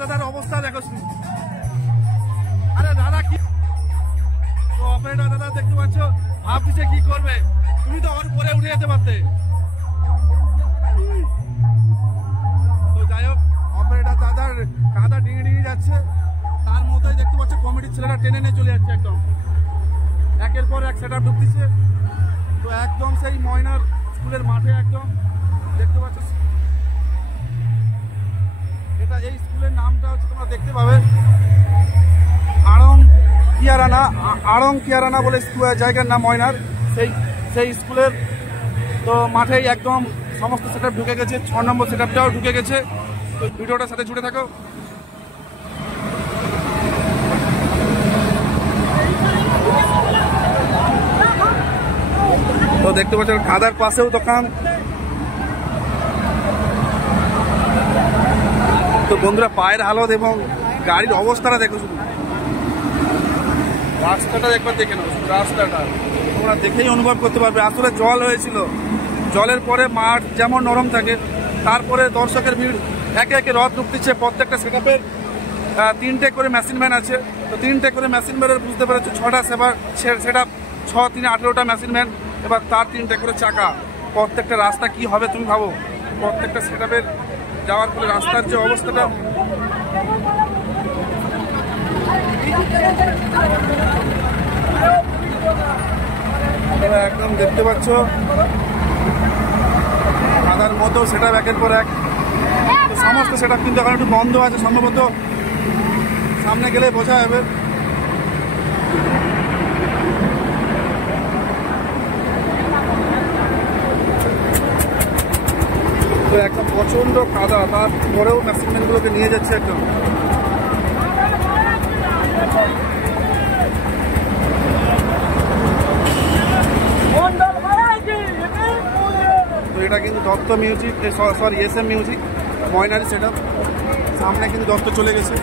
দাদার অবস্থা দেখো। আরে দাদা কি অপারেটর দাদা দেখতে পাচ্ছ, ভাবছে কি করবে, তুমি তো ওর উপরে উঠে যেতে পারতে। তো যাই হোক, অপারেটর দাদার কাদা ডিঙে ডিঙে যাচ্ছে, তার মধ্যেই দেখতে পাচ্ছ কমিটির ছেলেরা টেনে নিয়ে চলে যাচ্ছে, একদম একের পর এক সেট আপ ঢুকতেছে। তো একদম সেই ময়নার স্কুলের মাঠে একদম দেখতে পাচ্ছ, এটা এই স্কুলের নামটা হচ্ছে তোমরা দেখতে পাবে আড়ং কিয়ারানা বলে জায়গার নাম ময়নার, সেই স্কুলের। তো মাঠেই একদম সমস্ত সেট আপ ঢুকে গেছে, 6 নম্বর সেট আপটাও ঢুকে গেছে। তো ভিডিওটার সাথে জুড়ে থাকো। তো দেখতে পাচ্ছ কাদার পাশেও দোকান। তো বন্ধুরা, পায়ের হালত এবং গাড়ির অবস্থাটা দেখো, শুধু রাস্তাটা একবার দেখে নাও, রাস্তাটা তোমরা দেখেই অনুভব করতে পারবে। আসলে জল হয়েছিল, জলের পরে মাঠ যেমন নরম থাকে, তারপরে দর্শকের ভিড়, একে একে রথ ঢুকতেছে। প্রত্যেকটা সেট আপের 3টে করে মেশিন ম্যান আছে। তো 3টে করে মেশিন ম্যানের বুঝতে পেরেছো 6টা সেট আপ, 6 3 18টা মেশিন ম্যান, এবার তার 3টে করে চাকা। প্রত্যেকটা রাস্তা কি হবে তুমি ভাবো, প্রত্যেকটা সেট আপের যাওয়ার ফলে রাস্তার যে অবস্থাটা। একদম দেখতে পাচ্ছ কাদার মতো সেট আপ একের পর এক। সমস্ত সেট আপ কিন্তু এখন একটু বন্ধ আছে, সম্ভবত সামনে গেলে বোঝা যাবে। তো একদম প্রচন্ড কাদা, তারপরেও মেশিনগুলোকে নিয়ে যাচ্ছে একদম। তো এটা কিন্তু Dutta music, sorry SM music ময়নারি সেট আপ। সামনে কিন্তু দত্ত চলে গেছে।